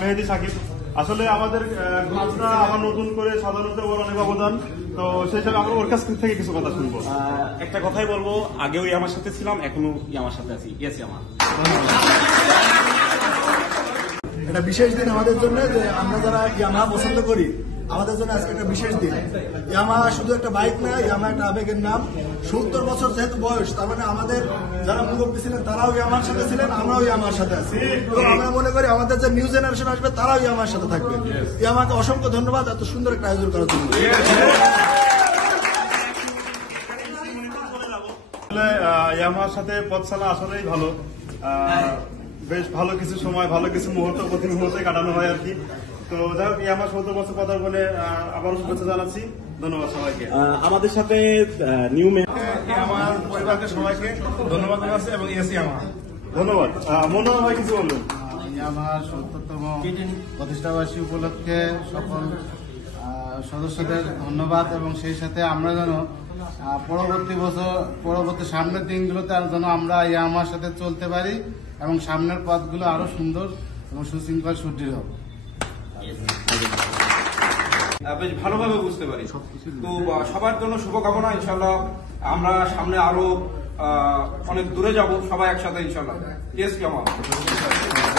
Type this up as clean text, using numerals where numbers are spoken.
মেহেদি সাকিব আসলে আমাদের গ্রুপটা আবার নতুন করে সাধারণত ওর অনেক অবদান, তো সেই হিসাবে আমরা ওর কাছ থেকে কিছু কথা শুনবো। একটা কথাই বলবো, আগেও আমার সাথে ছিলাম, এখনো আমার সাথে আছি। ইয়ামা এটা বিশেষ দিন আমাদের জন্য, যে আমরা যারা ইয়ামাহা পছন্দ করি আমাদের জন্য আজকে একটা বিশেষ দিন। ইয়ামাহা শুধু একটা বাইক না, ইয়ামাহা একটা আবেগের নাম। 70 বছর যেহেতু বয়স, তার মানে আমাদের যারা মুরব্বী ছিলেন তারাও ইয়ামাহার সাথে ছিলেন, আমরাও ইয়ামাহার সাথে আছি। তো আমরা মনে করি আমাদের যে নিউ জেনারেশন আসবে তারাও ইয়ামাহার সাথে থাকবে। ইয়ামাহাকে অসংখ্য ধন্যবাদ এত সুন্দর একটা আয়োজন করার জন্য। ইয়ামাহার সাথে পথ চলা আসলেই ভালো, বেশ ভালো কিছু সময়, ভালো কিছু মুহূর্ত প্রতি মুহূর্তে কাটানো হয় আর কি। তো যাই হোক, ইয়ামাহা 70 বছর কথা বলে আবারও শুভেচ্ছা জানাচ্ছি। ধন্যবাদ সবাইকে। আমাদের সাথে নিউ আমার পরিবারকে সবাইকে ধন্যবাদ জানাচ্ছি এবং ইয়ামাহা ধন্যবাদ। মনোহর ভাই কিছু বলবেন? ইয়ামাহার 70তম প্রতিষ্ঠাবার্ষিকী উপলক্ষে সকল সদস্যদের ধন্যবাদ, এবং সেই সাথে আমরা যেন পরবর্তী সামনের দিনগুলোতে যেন আমরা ইয়ামাহার সাথে চলতে পারি এবং সামনের পথগুলো আরো সুন্দর এবং সুশৃঙ্খল সুদৃঢ় হবে। বেশ ভালোভাবে বুঝতে পারি। তো সবার জন্য শুভকামনা। ইনশাল্লাহ আমরা সামনে আরো অনেক দূরে যাব সবাই একসাথে ইনশাল্লাহ। ইয়ামাহা।